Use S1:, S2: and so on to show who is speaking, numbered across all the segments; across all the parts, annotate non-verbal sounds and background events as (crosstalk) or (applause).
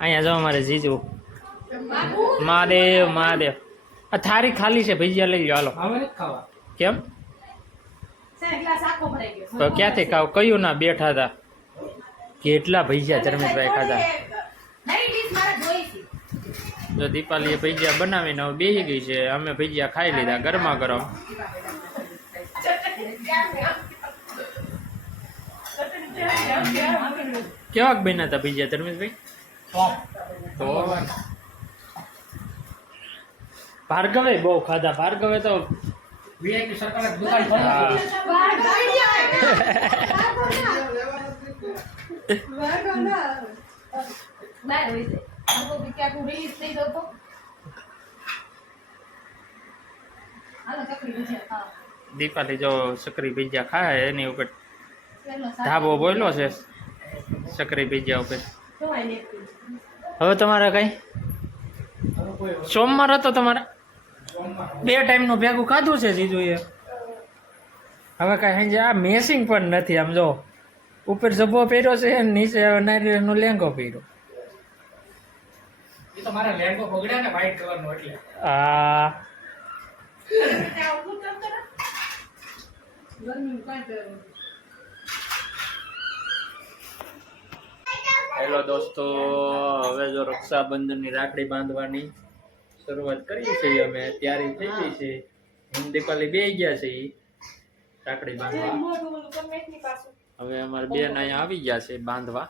S1: અહીંયા જવા મારે જીજુ. મહાદેવ મહાદેવ. આ થારી ખાલી છે ભજીયા લઈ લો હાલો. કેમ. તો ક્યાંથી ખાવ? કયું ના બેઠા હતા? કેટલા ભજીયા ધર્મેશભાઈ ખાધા? જો દીપાલીએ ભજીયા બનાવીને હવે બેસી ગઈ છે. અમે ભજીયા ખાઈ લીધા ગરમા ગરમ. કેવાક બન્યા હતા ભજીયા ધર્મેશભાઈ તો ભાર્ગવે બહુ ખાધા ભાર્ગવે તો. દીપાલી જો સકરી ભીજા ખાય એની ઉપર. ધાબો બોલ્યો છે સકરી ભીજા ઉપર. હવે તમારે કઈ? સોમવાર હતો તમારે? બે ટાઈમનું ભેગું ખાધું છે સીધું એ હવે કાંઈ સાંજે આ મેસિંગ પણ નથી આમ જો. ઉપર જબ્બો પહેર્યો છે નીચે નારિયેળનો લેંગો પહેર્યો.
S2: એ તો મારા લેંગો બગડ્યા ને વ્હાઈટ કલરનો એટલે
S1: આ
S3: ગરમીનું કાંઈ પહેરવું.
S1: હેલો દોસ્તો હવે જો રક્ષાબંધનની રાખડી બાંધવાની શરૂઆત કરીએ છીએ અમે. તૈયારી થઈ ગઈ છે. હું દીપાલી બે ગયા છે રાખડી બાંધવા. હવે અમારે બેન અહીંયા આવી ગયા છે બાંધવા.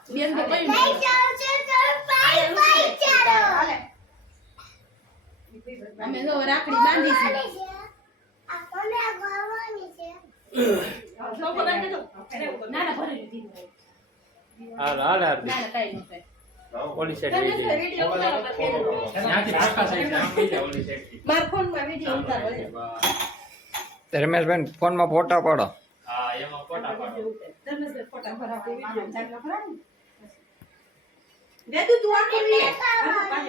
S3: તો રાખડી બાંધી છે. ના ના ભરી
S1: હાલ હાલ હાર્દિક
S3: ના ના કઈ ન થાય.
S1: ઓલી સાઈડ. ત્યાંથી ઓલી.
S3: મારા ફોનમાં વીડિયો ઉતારો
S4: રમેશભાઈ ફોનમાં ફોટા પાડો.
S1: હા એમાં ફોટા પાડો.
S3: ધર્મેશભાઈ ફોટા ભરાવતા વીડિયો જાગવા ભરાવે ને. વેદુ તું આ કરી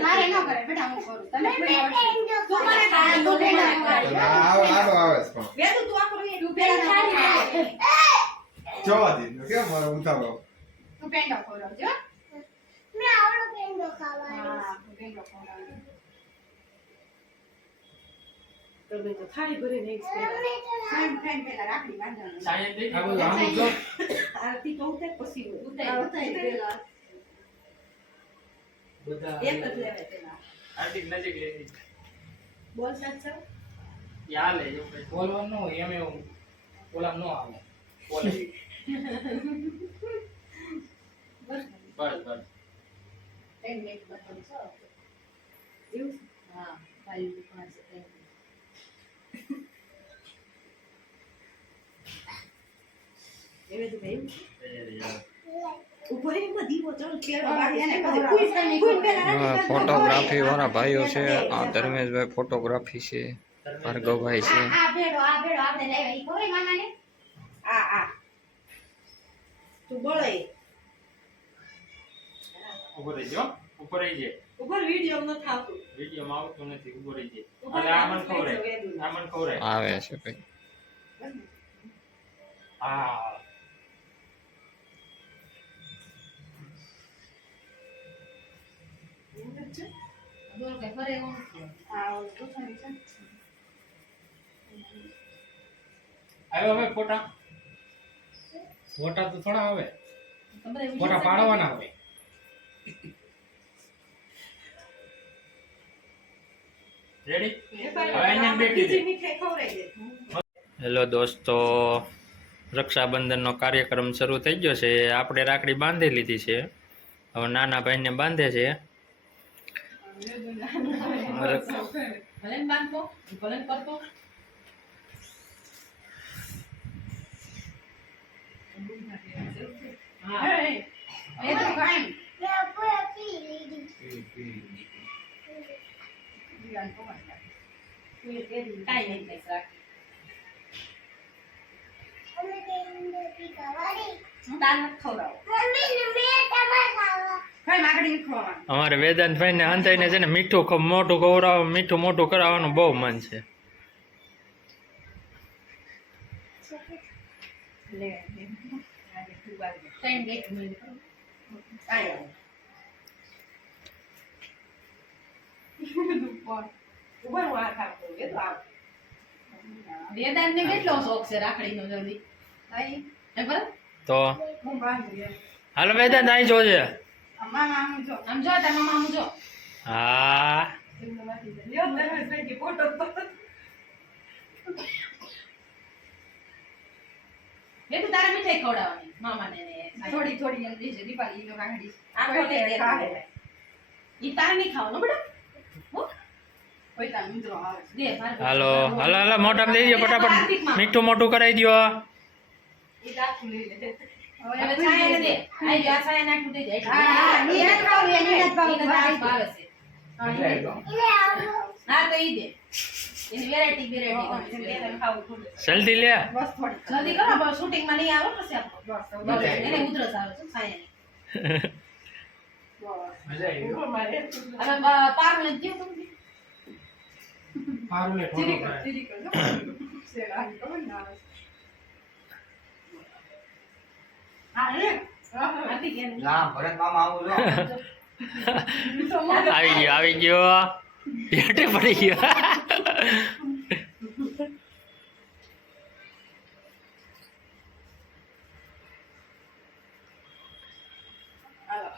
S3: મારે ન કરે બેટા હું કરું. તને તું મને ખાલી તું પેલા
S5: આવો આવો આવે છે પણ
S3: તું આ કરી તું પેલા ખાલી
S5: જોવા કેમ મારો ઉતારો?
S3: તું પેંડો ખવડાવજો હા. પેંડો ખવડાવજો. મેં તો થાળી ભરીને એક પેલા ખાઈને ખાઈને પેલા રાખડી બાંધવાની.
S1: સાયન્સ દઈ
S2: આ બધું આમ જો
S3: આરતી તો ઉતાર પછી ઉતાર. ઉતાર પેલા.
S2: બધા
S3: એક જ લેવાય પેલા.
S1: હાર્દિક નજીક લઈ બોલ
S3: બોલતા જ છો
S1: ઈ હાલે એવું કંઈ.
S2: બોલવાનું ન હોય એમ એવું. ઓલા નો આવે બોલે. (laughs)
S4: ફોટોગ્રાફી વાળા ભાઈઓ છે આ. ધર્મેશભાઈ ફોટોગ્રાફી છે ભાર્ગવભાઈ છે
S3: તું બોલે.
S1: ઊભો રહી જાઓ. રહી જાય.
S3: ઉપર વિડિયો માં થાતું
S1: વિડીયોમાં આવતું નથી ઊભો રહી જાય. એટલે આ મન.
S3: વેદું.
S1: આ મન ખબર
S4: આવે છે ભાઈ
S1: હા
S3: બોલ કે ફરે એવું આ છે
S1: આવ્યો હવે ફોટા
S2: ફોટા તો થોડા આવે ફોટા? પાડવાના હોય
S1: રેડી
S3: એ પાડે.
S1: હવે અહીંયા બેઠી
S3: બીજી
S1: દે.
S3: મીઠાઈ ખવડાવી દે.
S1: હેલો દોસ્તો રક્ષાબંધનનો કાર્યક્રમ શરૂ થઈ ગયો છે. આપણે રાખડી બાંધી લીધી છે. હવે નાના ભાઈને બાંધે છે.
S3: હા. ખવડાવો કાંઈ માગડી નથી ખવડાવવાની.
S1: અમારે વેદાંતભાઈને હંતાઈને છે ને મીઠું મોટું ખવડાવ મીઠું મોટું કરાવવાનું બહુ મન છે
S3: લે. આજે તું બાંધ. ત્રણ ગેટ મળી. કાંઈ આવે.
S6: કોણ?
S2: ઊભા હું હાથ આપું એ તો આવ
S7: વેદાંતને કેટલો શોખ છે રાખડીનો જલ્દી?
S1: તો?
S6: હું બાંધું એમ.
S1: હાલો વેદાંત અહીં જોજે
S6: આમાં જો.
S7: આમ જો તારા મામા જો.
S1: હા.
S2: ફોટો તો
S7: તારે મીઠાઈ ખવડાવવાની મામાને ને
S6: થોડી થોડી એમ દેજે દીપાલી ઈ લોકો
S2: દે
S6: ખાવે.
S7: ઈ તારે નહીં ખાવાનું બેટા હો?
S6: કોઈ તાર મિત્રો આવે છે.
S7: દે મારે
S1: હાલો હાલો હાલો મોટા લઈ દો ફટાફટ. મીઠું મોટું કરાવી દો. જલ્દી લે.
S7: જલ્દી કરો શૂટિંગમાં નહીં આવે પછી. એને ઉધરસ છે છાયાની (laughs)
S6: બસ. હા, લે.
S5: મામા આવું
S1: ગયો આવી ગયો. પડી ગયો.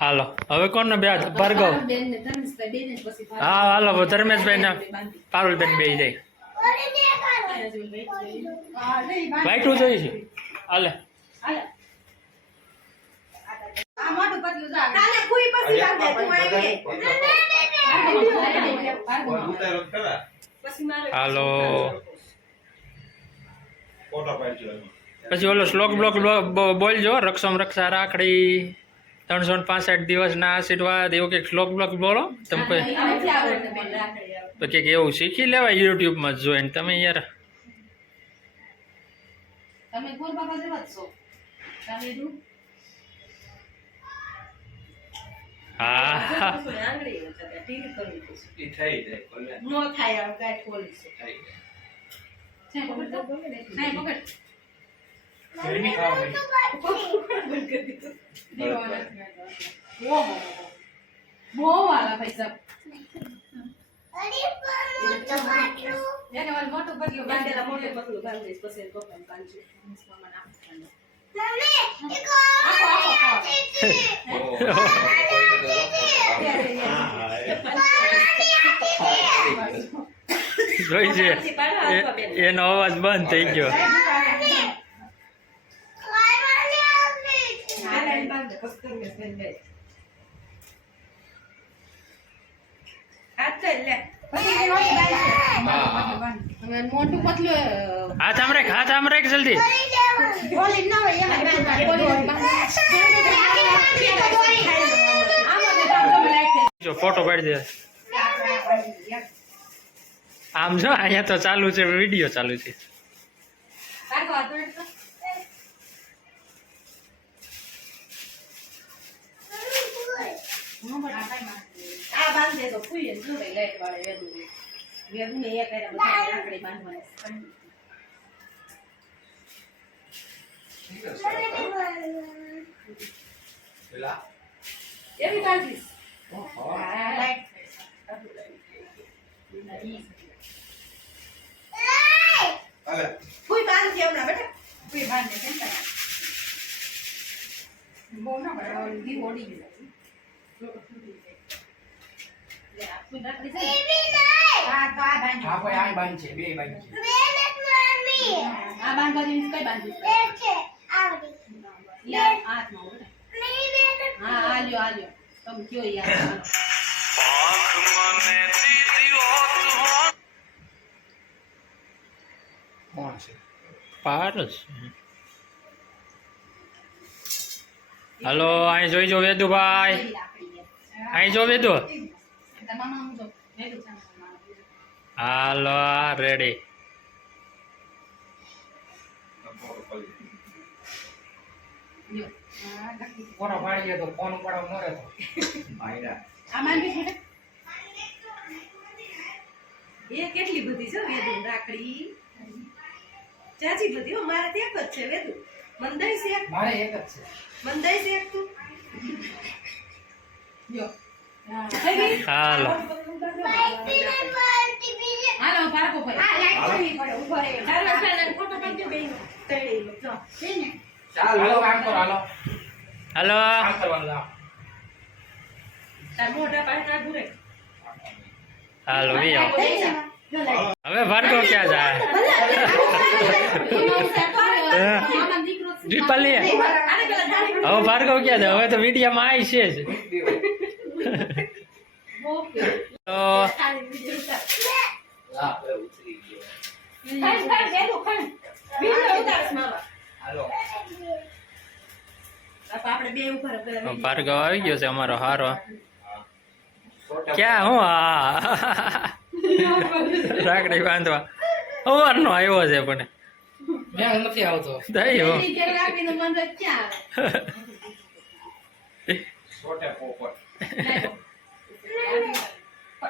S1: હાલો. હવે કોણ બે ભાર્ગવ. હા હાલો ધર્મેશભાઈ ને પારુલબેન બે જાય. વાઈટું જોઈ છે. હાલે.
S7: હાલે.
S2: પછી
S1: ઓલો શ્લોક બ્લોક બોલજો. રક્ષમ રક્ષા રાખડી. ત્રણસો ને પાસઠ દિવસના આશીર્વાદ એવું કંઈક શ્લોક બ્લોક બોલો? તમે કોઈ. તો કંઈક એવું શીખી લેવાય યુટ્યુબમાં જોઈને તમે યાર. હા
S2: આંગળી ટીવી કરવી પડશે.
S5: ઈ થઈ જાય ભલે
S2: નો થાય
S7: આખો (laughs) આખો
S1: જોઈ છે. એનો અવાજ બંધ થઈ ગયો
S2: નારાયણ બાંધે, પછી ધર્મેશભાઈને દે. હાથ કરી લે.
S6: પછી એની ઓલી બાંધશે. મોટું બાંધ.
S7: હવે મોટું પતલું અ,
S1: હાથ આમ રાખ હાથ આમ રાખ જલ્દી
S6: ઓલી ના હોય એમાં બાંધવાનું.
S7: કોલી બાંધી. આમાં તો તાર ગમે લાઈટ થઈ.
S1: જો ફોટો પાડી દે આમ જો અહીંયા તો ચાલુ છે વીડિયો ચાલુ છે
S7: તાર તો હાથ જોડે તો. હું પણ આ કાંઈ માંગતી નહીં. આ બાંધે તો ફૂઈએ જ જોડે લાઈટ વાળે વેદુને. વેદુને એ કરે બધાને રાખડી બાંધવાની.
S5: પેલા
S7: એવી બાંધીશ.
S6: હા, લાઈટ.
S8: હાલે.
S2: ફૂઈ બાંધજે હમણાં બેટા.
S6: કોઈ બાંધે કેમ કરે? બહુ ના કરે, ઓલી દી ઓડી ગઈ.
S5: કોણ
S1: પારસ. હાલો અહીં જોઈ જો વેદુભાઈ. અહીં જો વેદુ.
S7: આમ આમ.
S1: હાલો રેડી
S8: ફોટો પાડી.
S5: તો ફોન ઉપાડવા ન રહેતો. ભાઈના.
S7: છે
S2: એ કેટલી બધી છે વેદુ રાખડી. ચાચી બધી હો, મારે તો એક જ છે વેદુ મને છે એક
S5: મારે એક જ છે.
S2: મને છે એક તું.
S1: હાલો.
S6: હાલો પારકો ભાઈ.
S3: આ લાઈટ પડે ઊભો રહે.
S2: ચાલો ચાલો ફોટો પાડજો બેન. તળી લો જો.
S3: છે ને
S8: હાલો કામ કરો હાલો.
S1: હાલો.
S8: કામ કરવાનું લાવો.
S2: તાર મોઢા પાસે કાઢું રે
S1: હાલો વી આવો.
S3: થઈ જાય. જો લાઈટ.
S1: હવે ભાર્ગવ ક્યાં જાય? દીપાલી. હવે ભાર્ગવ ક્યાં જાય? હવે તો મીડિયામાં આવી છે જ. ભાર્ગવ આવી ગયો છે અમારો હારો. ક્યાં હું? હા. રાખડી બાંધવા. સવારનો આવ્યો છે પણ.
S8: મેં નથી આવતો.
S1: દઈ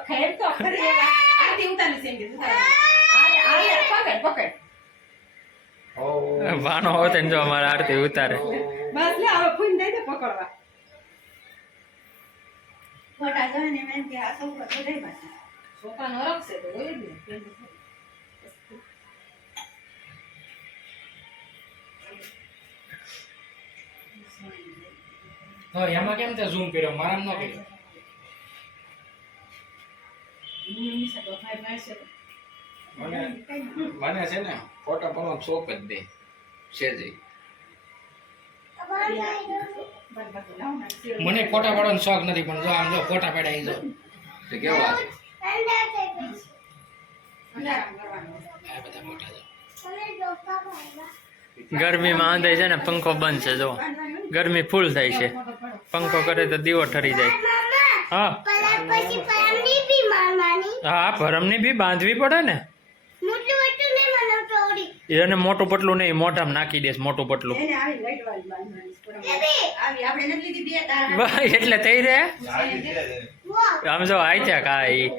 S2: ખેર તો ઉતારી છે કે પકડ પકડ.
S1: હોય ને જો અમારે આરતી ઉતારે.
S2: બસ લે હવે ફૂન દઈ દે પકડવા.
S3: ફોટા જોઈને એમ એમ કે આ સૌ તો રહી પાછો.
S6: છોકરાનો નરક છે તો હોય જ ને.
S8: હા, એમાં કેમ તે ઝૂમ કર્યો? મારામ ન કર્યો.
S5: મને છે ને, ફોટો પણ શોખ જ દે શેરજી
S8: મને ફોટા પાડવાનો શોખ નથી, પણ જો આમ જો ફોટા પાડ્યા ઈ જો.
S5: તે કેવા
S8: આ બધા મોટા
S1: ગરમીમાં આંધાય છે ને પંખો બંધ છે જો ગરમી ફૂલ થાય છે. પંખો કરે તો દીવો ઠરી જાય. હા. હા ભરમની બી બાંધવી પડે ને. એને મોટું પટલું નહીં મોઢામાં નાખી દેસ મોટું પટલું.
S2: છે
S1: એટલે થઈ
S5: રહે.
S1: આમ જો આઈ ત્યાં કાંઈ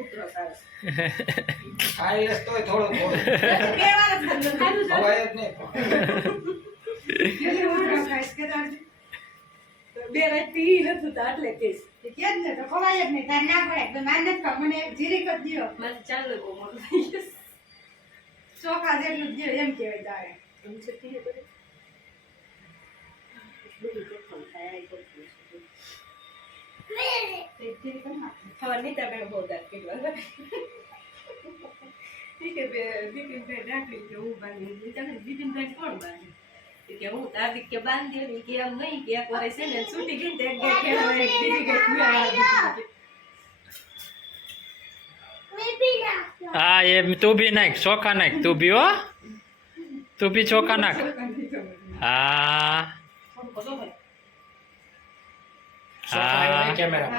S5: ખાઈ લેસ તોય થોડું થોડું
S2: બે વાર જ ખાધું. ખાધું
S5: જ નહીં
S2: ખાઈશ કે બે રાત નતું તો એટલે કેસ
S3: તો ને તો ખવાય જ નહીં તાર ના પડે તો મારે નથી મને જીરી જીરીક જ
S2: મને ચાલો બહુ મોટું થઈ ગયું.
S3: ચોખા જેટલું જ એમ કહેવાય તારે.
S2: એમ છે કે
S3: જ.
S2: ખબર નહીં તમે બહુ દાંત કેટલા ઠીક બિપિનભાઈ રાખડી કે હું બાંધી તમે બિપિનભાઈ કોણ બાંધી? કે હું તારી કે બાંધી દે કે એમ નહીં કે એક વાર છે ને છૂટી ગઈ ને એક ગાય ખેડવા એક બીજી ગાય ખુવાડવા
S1: હા એ તું બી નાખ ચોખા નાખ તું બી હો. તું બી ચોખા નાખ. હા. હા
S8: કેમેરા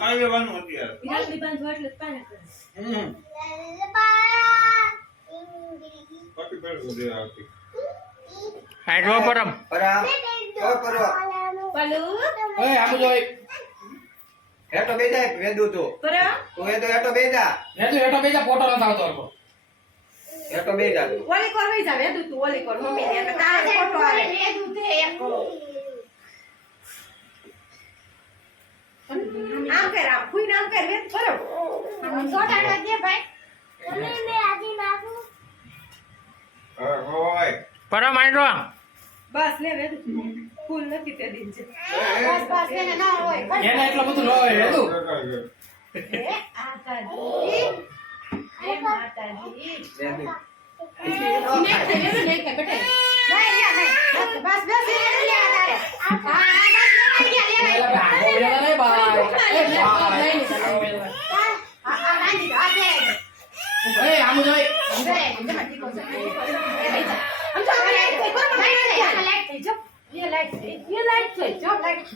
S5: ખાઈ લેવાનું અત્યારે
S2: રાખડી બાંધવા એટલે જ પાણી કરે.
S5: હમ. પાટી પર દે આવતી.
S1: હાઈડવો પરમ.
S2: પરમ.
S8: ઓય આમ જો એ.
S9: હેઠો બેજા વેદુ તું.
S2: પરમ,
S9: તું એ તો હેઠો બેજા
S8: વેદુ હેટો બેજા ફોટો ન થાવતો અરકો
S9: હેટો બેજા તું.
S2: ઓલી કોર વહી જા, વેદુ તું ઓલી કોર, મમ્મી ને તારે ફોટો આવે. આમ કર, આમ, ફૂઈ આમ કર, વેદ પરમ.
S3: ના દે ભાઈ.
S5: હવે હોય.
S1: પરો માંડો
S2: બસ લે વેત ફૂલ નથી તે દિન છે.
S3: બસ બસ એને ના હોય.
S8: એને એટલું બધું ન હોય વેદુ.
S2: હે આકાજી એ માતાજી.
S6: થાય, વેલું નહીં થાય, બેટા.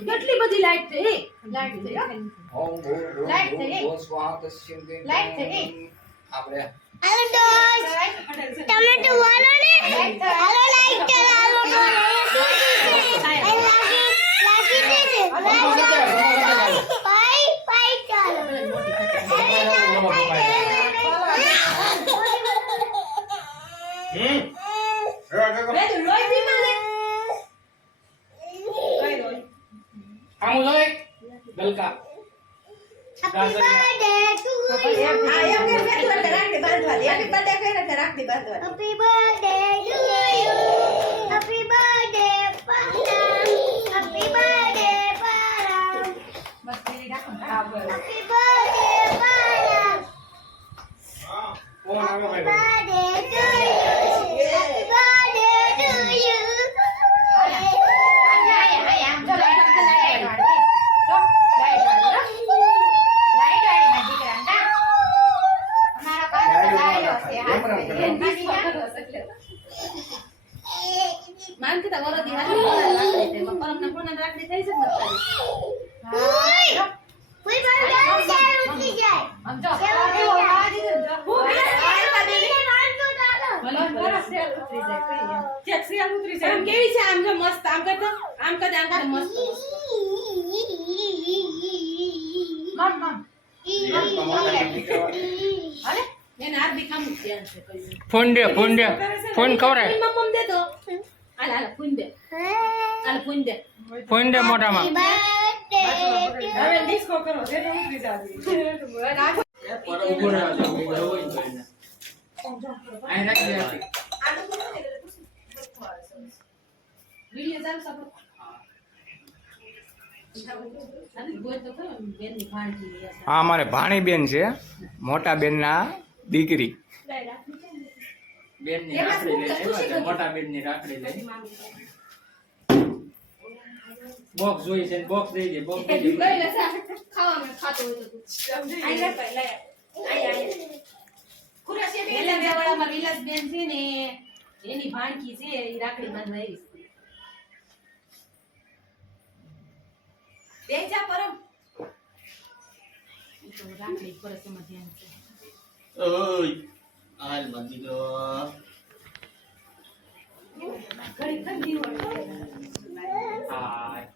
S7: કેટલી બધી લાઈટ છે લાઈટ છે લાઈટ છે, લાઈટ છે,
S5: આપણે
S3: ટમેટો બોલો ને હાલો લાઈક કરો હાલો લાગી દેજે પાઈ પાઈ ચાલો
S2: વેદુ લોહી પીમાં લે કઈ લોહી
S8: આમુ જોઈ ગલકા
S3: હેપી બર્થડે ટુ
S2: એમ હા એમ કે વેદુ એટલે રાખડી બાંધવા દે હેપી બર્થડે કહે એટલે રાખડી બાંધવા દે
S3: happy birthday to you happy birthday Param happy birthday Param
S7: બસ પેલી રાખો ને.
S3: હેપી બર્થડે પારમ
S8: કોણ આવે ભાઈ
S3: birthday to you happy birthday to you
S7: આયા, આયા, આયા. આમ જો લાઈટ વાળી, લાઈટ વાળી. જો, લાઈટ વાળી, હો. લાઈટ વાળી મારા દીકરાને જા. અમારા પાસે બધા આવ્યો છે. હાથ પકડી. એમ દીદી જા. માન કીધા વરદી હાથ પકડી રાખડી છે. એમાં પરમના પૂર્ણ રાખડી થઈ છે ને તારી? હા, જો.
S3: કોઈ બર્થડે ચાલ ઉઠી જાય
S7: આમ જો. આ કેવો આ દીધો ને જો. ભલે, ભલે, સેલ ઉતરી જાય, કઈ એમ.
S2: ચેક સિયા ઉતરી છે
S7: આમ કેવી છે આમ જો મસ્ત આમ કરતો આમ કરતો આમ કરતો મસ્ત મમ મમ અરે એને હાથ દીખાનું જ ધ્યાન છે કઈ
S10: ફોન દે ફોન દે ફોન કવરાય
S7: મમ મમ દે તો હાલ હાલ ફૂન દે હાલ ફૂન દે
S10: ફોન દે મોઢામાં
S2: હવે ડિસ્કો કરો વેદુ ઉતરી જાવી
S1: ઊભો રહેવા દે, ઊભો રહેવો હોય તો એને. અહીં રાખી દે, રાખી.
S7: વિડિયો ચાલુ સાબુ આની ગોળ તો ખરો બેનની ભાણજી એ છે.
S5: આ અમારે ભાણી બેન છે મોટા બેનના દીકરી
S1: બેનની રાખડી લઈને આવ્યા છે, મોટા બેનની રાખડી લઈને. બોક્સ જોઈએ છે બોક્સ દઈ દે બોક્સ દઈ દે.
S7: લે ખાતો હોય તો
S2: આઈ લે ભાઈ લે આઈ આઈ.
S7: છે ને? એની ભાણકી છે એ રાખડી બાંધવા આવી છે.
S2: બે જા પરમ.
S7: ઈ તો રાખડી ધ્યાન છે.
S1: ઓય. હાલ બાંધી દો
S2: ઘડી ઠંડી હોય
S1: હાય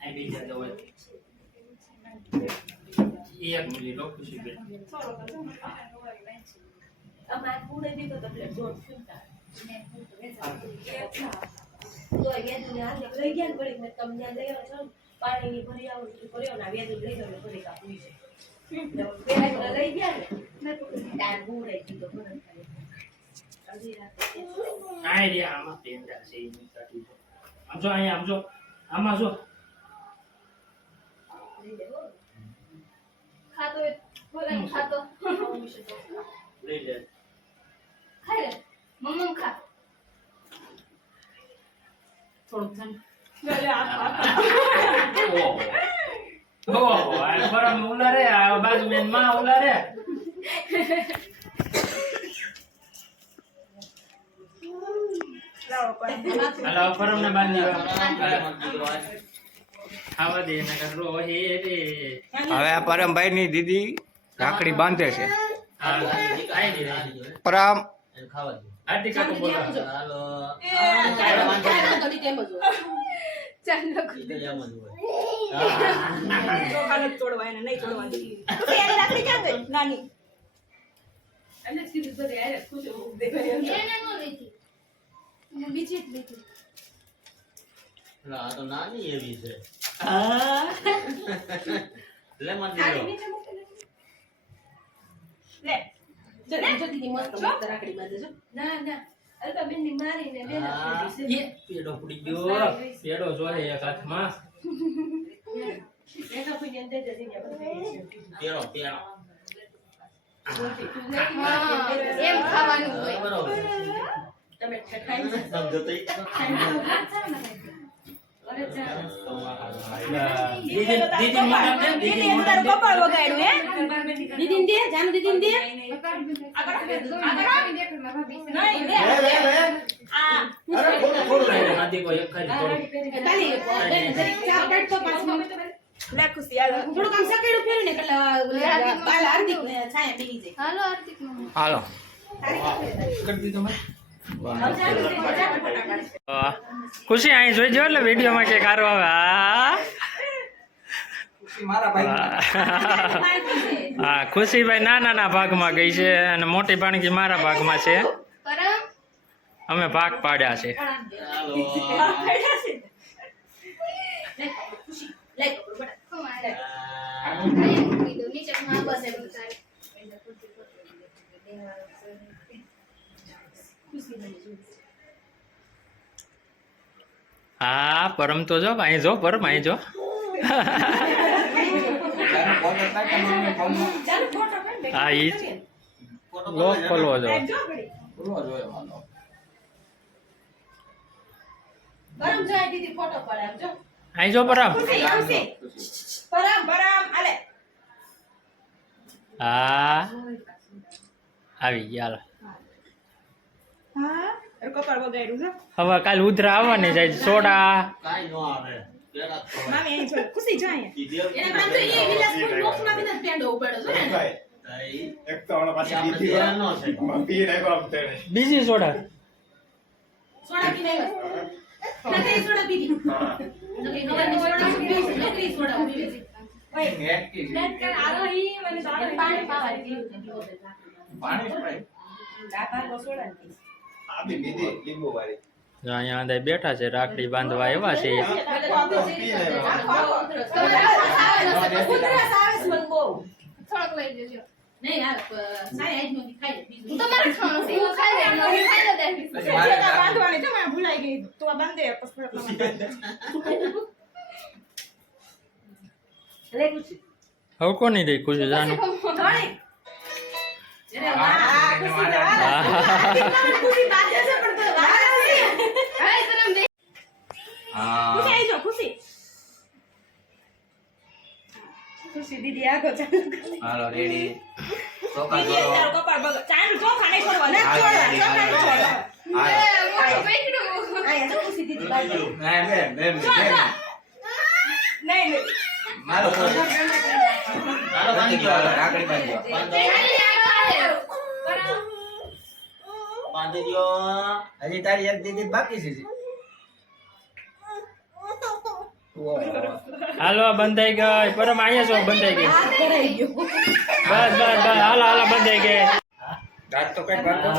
S1: આ બીજા દો એક મિનિટ
S2: પૂરે દીધો તો. એટલે જોર તો એ વેદુ ને લઈ ગયા મેં તમને લઈ આવ્યો છો પાણીની ભરી આવું છું ભર્યો ને આ લઈ ઘડીક આ પૂરી છે.
S1: આમાં પેંડા છે આમ જો અહીંયા આમ જો આમાં જો
S7: ખાતો. ખાતો
S1: લઈ લે
S7: થોડુંક જમ
S1: ઓહો ઓહો આ પરમ ઉલા રે આ બાજુ મેન માં ઉલા રે હાલો પરમ ને બાંધી
S5: હવે આ પરમભાઈ ની દીદી રાખડી બાંધે છે. પરમ.
S7: ચાલો
S2: દે
S7: એને નો
S2: ના ના અલ્પા મારીને બેન છે.
S1: એ પેડો પડી ગયો પેડો જોડે એક હાથમાં
S2: એના કોઈ અંદર જ જઈને બધાય છે.
S11: પેરો પેરો
S7: હા એમ ખાવાનું હોય
S11: બરોબર
S2: તમે હાલો.
S12: હાલો
S5: કરી દીધો મેં
S1: ખુશી અહીં જોઈ જો એટલે વિડીયોમાં કે કારો આવે.
S5: ખુશી
S1: હા, ખુશીભાઈ નાના ના ભાગમાં ગઈ છે અને મોટી ભાણકી મારા ભાગમાં છે. અમે ભાગ પાડ્યા છે.
S12: કુમાર અહીં મૂકી દો નીચે માં બસ એમ તારે
S1: હા, પરમ તો જો, અહીં જો, પરમ, અહીં જો. ખોલવો જો. અહીં જો, પરમ. હા. આવી ગયા હવે કાલ ઉધરા આવવાની જાય. સોડા
S9: બીજી
S1: સોડા.
S2: પાણી
S1: અહીંયા અંદર બેઠા છે રાખડી બાંધવા એવા છે.
S5: જાણ.
S1: હવે કોની રહી ખુશી જાનું?
S2: આ ખુશી દીદી આગો ચાલુ
S5: હાલો રેડી ચોખા
S2: દીદી તારો કપાળ બગડ ચાલુ ચોખા નહીં છોડવા ના છોડવા ચોખા નહીં છોડવા
S5: હા.
S12: એ, મોટું પૈકડું.
S2: ખુશી દીદી બાંધે
S5: ના, બેન, બેન, બેન.
S2: નહીં નહીં
S5: મારો રાખડી બાંધી દો.
S9: હજી તારી એક દીદી બાકી છે
S1: હાલો બંધાઈ ગઈ પરમ અહીંયા છો બંધાઈ ગઈ બસ બસ બસ હાલો હાલો બંધાઈ ગઈ
S5: દાંત તો કઈ
S1: ભાગો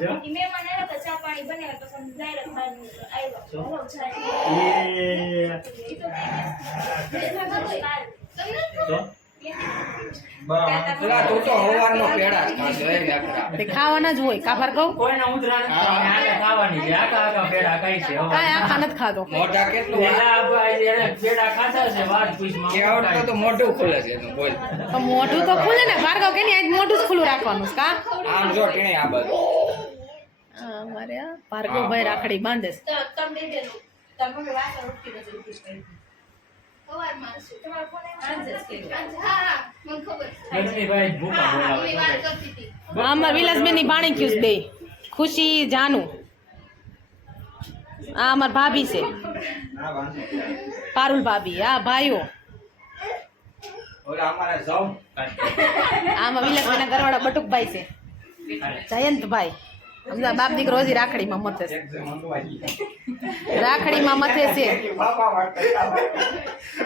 S1: જો.
S12: આવ્યા ચા પાણી બને તો સમજાય direct આવ્યો. ચા. તો તમને
S7: ખાવાના જ હોય કાફર કહું
S1: ખાવાની, છે આખા પેડા છે
S7: નથી ખાતો.
S5: મોઢા કેટલું તો મોઢું ખુલે છે
S7: તો મોઢું તો ખુલે ને ભાર્ગવ કે નહીં આજ મોઢું જ ખુલ્લું રાખવાનું કા?
S5: આમ જો ટીણે આ બાજુ
S7: અમારે ભાર્ગવભાઈ રાખડી બાંધે છે.
S2: તમે
S12: વાત
S7: અમાર વિલાસબેનની બાણી ક્યુસ બે? ખુશી જાનુ. આ અમાર ભાભી છે. પારુલ ભાભી, આ ભાઈઓ. આમાં વિલાસબેન ઘરવાળા બટુકભાઈ છે. જયંતભાઈ. સમજા બાપ દીકરો હજી રાખડીમાં મથે છે. રાખડીમાં મથે છે.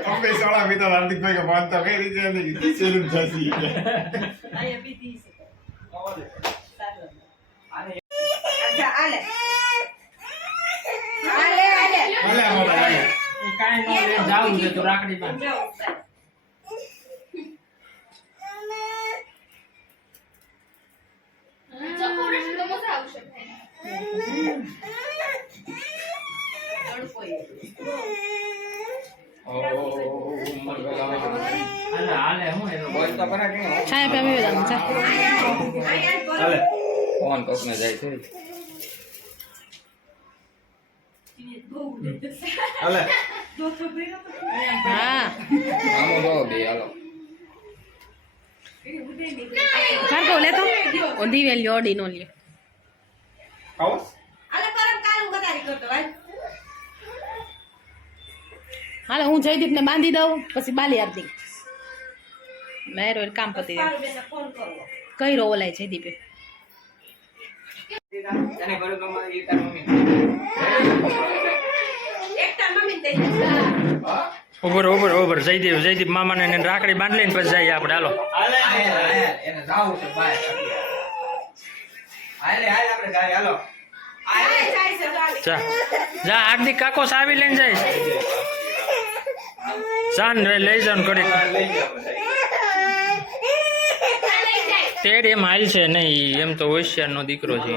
S9: અમે સોળા હાર્દિકભાઈ કે માનતા કઈ રીતે
S1: કાંઈ ન જાવું છે તો રાખડી બાંધ.
S2: જાઓ
S12: ચોખ્ખું રહેશે તો મજા આવશે ભાઈને.
S2: તડકો એ.
S1: હાલે હાલે હું એનો
S5: બોલ તો ખરા ટીણે
S7: છાયા પે મેં જવાનું છે
S2: અહીંયા કરો.
S9: ચાલે
S5: ફોન કોક ને જાય છે
S9: હાલે.
S7: હા.
S5: આમો જો બે હાલો.
S7: ભાર્ગવ લે તો ઓધી વેલ જોડી નો લે
S9: આવો
S2: અલે પરમ
S3: કાલ હું કતારી કરતો ભાઈ
S7: હાલો હું જયદીપ ને બાંધી દઉં પછી બાલી આપતી મેરો કામ પતી
S2: કઈ
S7: રો ઓલાય જયદીપે.
S2: એકતા મમ્મી. દઈ
S1: ઉભર ઉભર ઉભર. જયદીપ જયદીપ મામાને એને રાખડી બાંધ લઈને પછી જઈએ આપણે. હાલો. જા. જા હાર્દિક કાકો સાવી લઈને જઈશ જાન રે લઈ જાવ ઘડી તેડ એમ હાલ છે નહીં એમ તો હોશિયારનો દીકરો છે.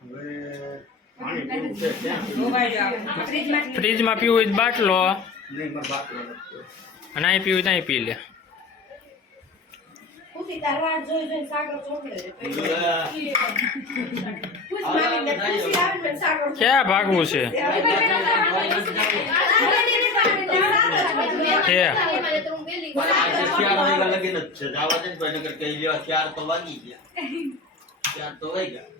S9: હવે
S2: ફ્રીજમાં
S1: પીવું હોય બાટલો. અને અહીં પીવું ત્યાં પી લે. ક્યાં ભાગવું છે?
S11: ચાર તો વાગી ગયા. ચાર તો વાગ્યા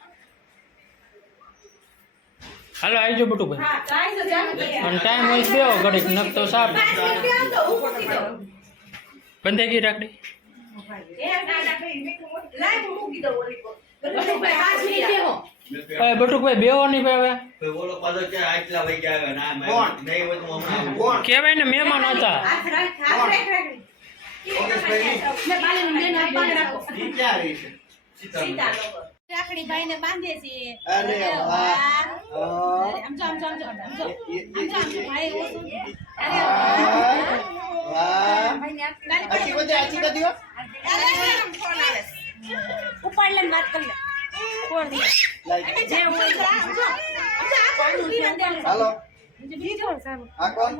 S11: હાલો આવી
S1: જો બટુ ભાઈ. અને ટાઈમ હોય બેવો ઘડીક નક તો સાફ બંધાઈ ગઈ રાખડી. બટુકભાઈ બેવો નહીં ભાઈ હવે.
S11: કેવાય ને
S1: મહેમાન હતા.
S7: રાખડી ભાઈને બાંધે છે
S9: અરે વાહ.
S7: આમ જો આમ જો આમ જો આમ જો આમ જો. ભાઈ અરે
S9: વાહ. બધે.
S7: ઉપાડ લઈને વાત કરી લે. કોણ દે જે હોય આમ જો આમ જો આ કોણ લીધું દે
S9: હાલો.
S7: બીજો સારું.
S9: આ કોણ?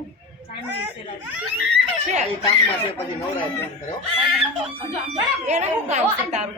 S7: છે
S9: એ કામમાં છે પછી નવરાય ફોન કર્યો
S7: આમ જો આમ જો. એને શું કામ છે તારું?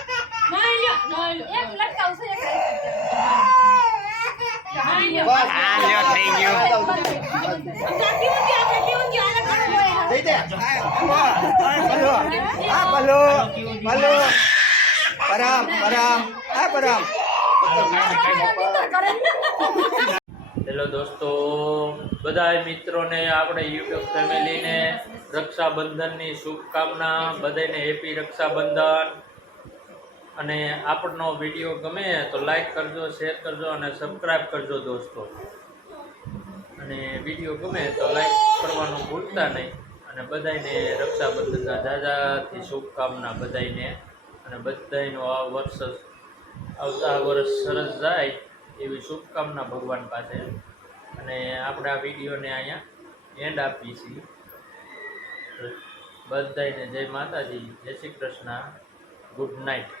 S1: હેલો દોસ્તો બધા મિત્રોને આપણે યુટ્યુબ ફેમિલીને રક્ષાબંધનની શુભકામના બધાને હેપી રક્ષાબંધન. અને આપણનો વીડિયો ગમે તો લાઈક કરજો શેર કરજો અને સબસ્ક્રાઈબ કરજો દોસ્તો. અને વીડિયો ગમે તો લાઈક કરવાનું ભૂલતા નહીં. અને બધાને રક્ષાબંધનના જાજાથી શુભકામના બધાને અને બધાયનો આ વર્ષ આવતા વર્ષ સરસ જાય એવી શુભકામના ભગવાન પાસે. અને આપણે આ વિડીયોને અહીંયા એન્ડ આપીએ છીએ. બધાને જય માતાજી, જય શ્રી કૃષ્ણ. Good night